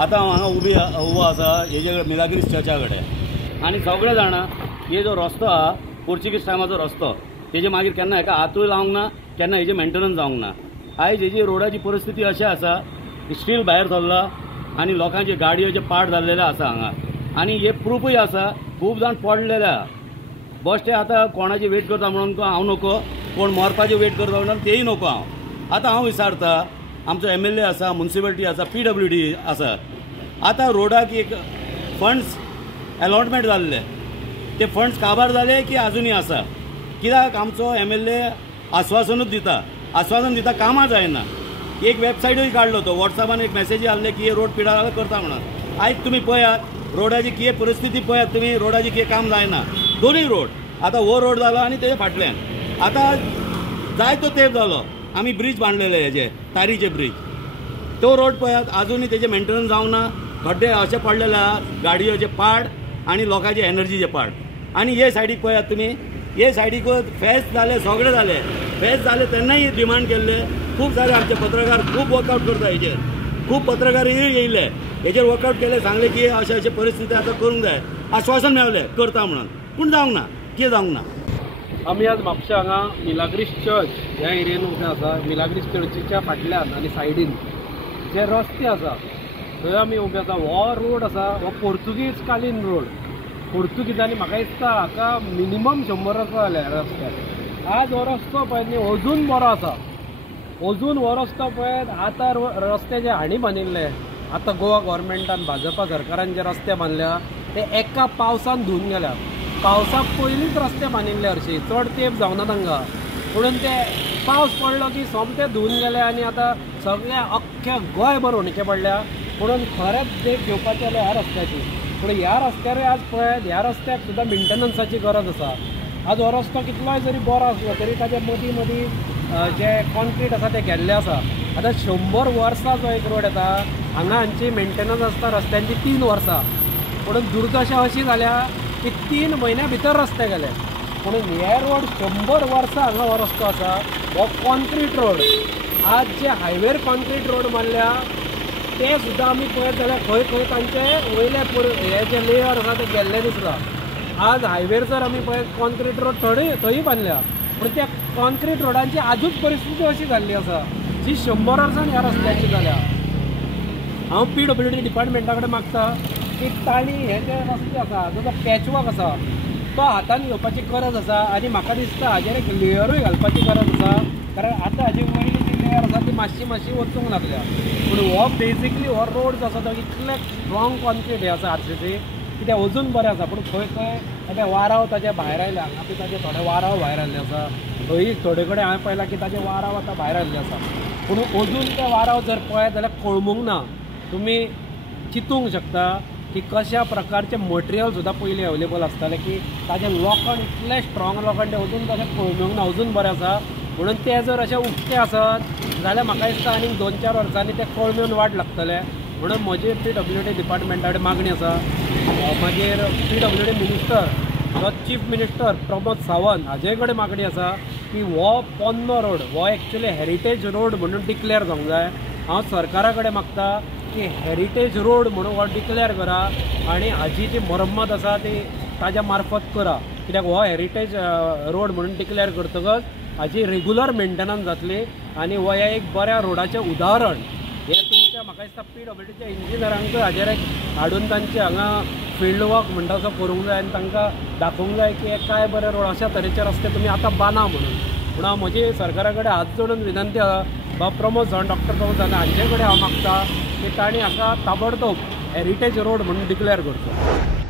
आता हांव हांगा उबो आसा हेजे मिलाग्रीस चर्चा कडेन आनी सगळे जाणां हे जो रस्तो आहा पोर्चुगीज टायमाचो रस्तो तेजे मागीर केन्ना हेका हातूय लावंक ना केन्ना हेजे मेंटेनन्स जावंक ना। आयज हेजी रोडाची परिस्थिती अशी आसा की स्टील भायर सरला आनी लोकांचे गाडयोचे पार्ट जाल्लेले आसा हांगा आनी हे प्रूफूय आसा खूब जाण पडलेले आहा। बश्टे आतां कोणाची वेट करता म्हणून हांव नको कोण मरपाची वेट करता म्हणून तेय नको हांव। आतां हांव विचारता आमचो MLA आसा म्युनिसिपालिटी आसा PWD आसा आतां रोडाक एक फंड्स अलॉटमेंट जाल्ले ते फंड्स काबार जाले की अजुनूय आसा कित्याक आमचो MLA आश्वासनूच दिता आश्वासन दिता कामां जायना। एक वेबसायटूय काडलो तो WhatsApपान एक मेसेजी आसले की रोड पिड्यार करता म्हणून। आयज तुमी पळयात रोडाची कितें परिस्थिती पळयात तुमी रोडाची कितें काम जायना दोनूय रोड आतां हो रोड जालो आनी तेजे फाटल्यान आतां जायतो तेंप जालो आमी ब्रिज बांदलेले हेजे तारीचे ब्रिज तो रोड पळयात अजुनूय तेजे मेंटेनन्स जावंक ना खड्डे अशे पडलेले आहा गाडयोचे पार्ट आनी लोकांचे एनर्जीचे पार्ट आनी हे सायडीक पळयात तुमी हे सायडीक फेस्ट जाले सगळे जाले फेस्ट जाले तेन्नाय डिमांड केल्ले खूब सारे आमचे पत्रकार खूब वर्कआउट करता हेजेर खूब पत्रकार येयले हेजेर वर्कआउट केले सांगले की अशे अशे परिस्थिती आतां करूंक जाय आश्वासन मेळलें करता म्हणून पूण जावंक ना कितें जावंक ना। आमी आज म्हापशा हांगा मिलाग्रीस चर्च ह्या एरियेन उबे आसा। मिलाग्रीस चर्चीच्या फाटल्यान आनी सायडीन जे रस्ते आसा थंय आमी उबे आसा। हो रोड आसा हो पोर्तुगीज कालीन रोड पोर्तुगीजांनी म्हाका दिसता हाका मिनिमम 100 वर्सां जाल्या रस्त्याक। आज हो रस्तो पळय न्ही अजून बरो आसा अजून हो रस्तो पळय आतां रस्ते जे हांणी बांदिल्ले आतां गोवा गव्हर्मेंटान भाजपा सरकारान जे रस्ते बांदल्या ते एका पावसान धुवन गेल्या। पावसा पयलींच रस्ते बांदिल्ले हरशीं चड तेंप जावना तांकां म्हणून ते पावस पडलो की सोमते धुवन गेले आनी आतां सगळ्या अख्ख्या गोंयभर होणके पडल्या। म्हणून खरेंच देख घेवपाचें जाल्यार ह्या रस्त्याची पूण ह्या रस्त्यार आज पळय ह्या रस्त्याक सुद्दां मेंटेनन्साची गरज आसा। आज हो रस्तो कितलोय जरी बरो आसलो तरी ताचे मदीं मदीं जे कॉन्क्रीट आसा ते गेल्ले आसा। आतां 100 वर्सां जो एक रोड येता हांगा हांची मेंटेनन्स आसता रस्त्यांची 3 वर्सां म्हणून दुर्दशा अशी जाल्या की 3 म्हयन्या भितर रस्ते गेले म्हणून हे रोड 100 वर्सां हांगा हो रस्तो आसा। हो कॉन्क्रीट रोड आज जे हायवेर कॉन्क्रीट रोड मारल्या ते सुद्दां आमी पळयत जाल्यार खंय खंय तांचे वयले हे जे लेयर आसा ते गेल्ले दिसता। आज हायवेर जर आमी पळयत कॉन्क्रीट रोड थंय बांदल्या पूण त्या कॉन्क्रीट रोडांची आजूच परिस्थिती अशी जाल्ली आसा जी 100 वर्सांनी ह्या रस्त्याची जाल्या। हांव PWD डिपार्टमेंटा कडेन मागता की तांणी हे जे रस्ते आसा जो पॅचवर्क आसा तो हातान घेवपाची गरज आसा आनी म्हाका दिसता हाजेर एक लेयरूय घालपाची गरज आसा कारण आतां हाजी वयली जी लेयर आसा ती मातशी वचूंक लागल्या। पूण हो बेजिकली हो रोड जो आसा तो इतले स्ट्रॉंग कॉन्क्रीट हे आसा आरसीसी की ते अजून बरें आसा पूण खंय खंय ताचे वाराव ताचे भायर आयल्या हांगा बी ताचे थोडे वाराव भायर आयल्ले आसा थंय थोडे कडेन हांवें पळयलां की ताचे वाराव आतां भायर आयल्ले आसा पूण अजून ते वाराव जर पळयत जाल्यार कळमूंक ना। तुमी चिंतूंक शकता की कशा प्रकारचे मटेरियल सुद्दां पयलीं अवेलेबल आसताले की ताजें लोखंड इतलें स्ट्रॉंग लोखंड तें अजून तशें कळमूंक ना अजून बरें आसा म्हणून ते जर अशें उक्ते आसत जाल्यार म्हाका दिसता आनीक 2-4 वर्सांनी ते कळमेवन वाट लागतले। म्हणून म्हजी PWD डिपार्टमेंटा कडेन मागणी आसा मागीर PWD मिनिस्टर जो चीफ मिनिस्टर प्रमोद सावंत हाजे कडेन मागणी आसा की हो पोन्नो रोड हो एक्चुली हेरिटेज रोड म्हणून डिक्लेअर जावंक जाय। हांव सरकारा कडेन मागता की हेरिटेज रोड म्हणून हो डिक्लेअर करा आनी हाजी जी मरम्मत आसा ती ताज्या मार्फत करा कित्याक हो हेरिटेज रोड म्हणून डिक्लेअर करतकच हाजी रेगुलर मेंटेनन्स जातली आनी हो एक बऱ्या रोडाचें उदाहरण हे तुमच्या म्हाका दिसता PWDच्या इंजिनियरांकूय हाजेर एक हाडून तांचे हांगा फिल्ड वर्क म्हणटा तो करूंक जाय आनी तांकां दाखोवंक जाय की काय बरे रोड अशा तरेचे रस्ते तुमी आतां बांदा म्हणून हांव म्हजी सरकारा कडेन हात जोडून विनंती आसा डॉक्टर प्रमोद सावंत हांचे कडेन हांव मागता की तांणी हाका ताबडतोब हेरिटेज रोड म्हणून डिक्लेअर करचो।